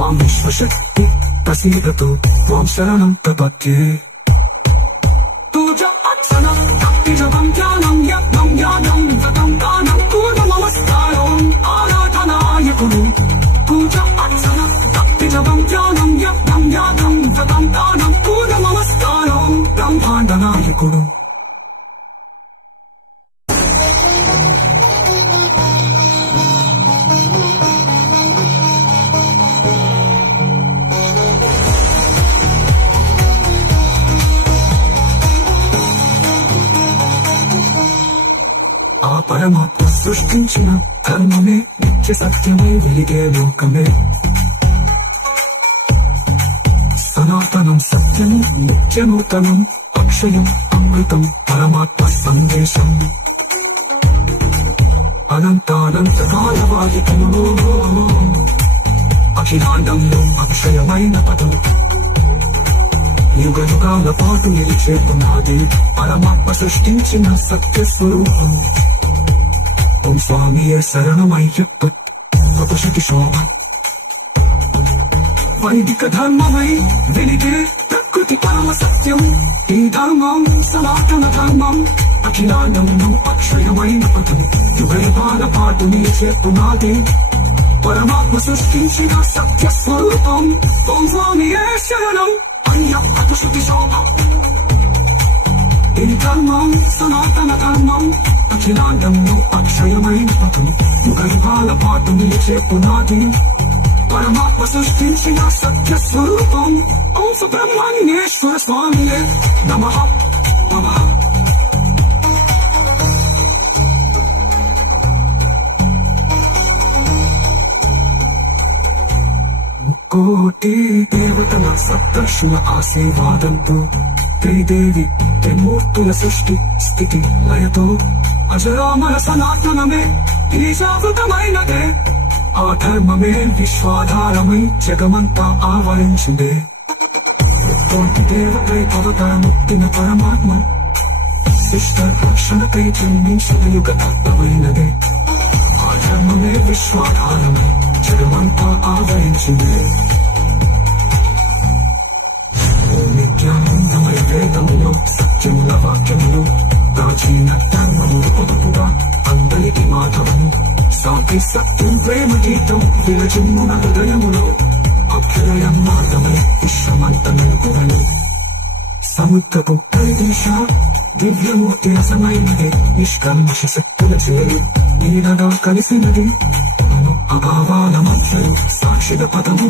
त्वां विश्वशक्ति प्रसीदतु त्वां शरणं प्रपद्ये पूजा अर्चनं भक्तिजपं ध्यानं यज्ञं ज्ञानं व्रतं दानं पूर्वमस्कारम् आराधनाय कुरु पूजा अर्चनं भक्तिजपं ध्यानं यज्ञं ज्ञानं व्रतं दानं पूर्वमस्कारम् ब्रह्माण्डनाय कुरु ఆ పరమాత్మ సృష్టించిన ధర్మమే నిత్య సత్యమై వెలిగే లోకమే సనాతనం సత్యము నిత్యనూతనం అక్షయం అమృతం పరమాత్మ సందేశం అనంతానంత కాలవాదికములో అఖిలాండంలో అక్షయమైన పదం యుగ యుగాల పాటు నిలిచే పునాది పరమాత్మ సృష్టించిన సత్య స్వరూపం ఓం స్వామియే శరణమయ్యప్ప ప్రకృతి శోభ వైదిక ధర్మమై వెలిగే ప్రకృతి పరమ సత్యం ఈ ధర్మం సనాతన ధర్మం అఖిలాండంలో అక్షయమైన పదం యుగ యుగాల పాటు నిలిచే పునాది పరమాత్మ సృష్టించిన సత్య స్వరూపం ఓం స్వామియే శరణం ప్రకృతి శోభ ఈ ధర్మం సనాతన ధర్మం అఖిలాండంలో అక్షయమైన పదం యుగ యుగాల పాటు నిలిచే పునాది పరమాత్మ సృష్టించిన సత్య స్వరూపం ఓం సుబ్రహ్మణ్యేశ్వర స్వామియే నమః నమః కోటి దేవతల సప్తర్షుల ఆశీర్వాదంతో త్రిదేవి త్రిమూర్తుల సృష్టి స్థితి లయతో అజరామర సనాతనమే ఈశావృతమైనదే ఆ ధర్మమే విశ్వాధారమై జగమంతా ఆవరించిందే కోటి దేవతై అవతారముత్తిన పరమాత్మ శిష్ట రక్షణకై జన్మించిన యుగతత్వమైనదే ఆ ధర్మమే విశ్వాధారమై జగమంతా ఆవరించిందే నిత్యానందమై వేదములో సత్యముల వాక్యములు ప్రాచీన ధర్మములు పొదుపుగా అందరికి మాధవము శాంతి సత్యం ప్రేమ గీతం విరజిమ్మున హృదయములో అభ్యుదయం మార్గమై విశ్వమంతమెలుగువను సముద్రపు పరిదేశ దివ్యమూర్తి అసమైనది నిష్కల్మష శక్తుల చేరి నీడగా కలిసినది అభావాల మధ్యలో సాక్షిగా పదము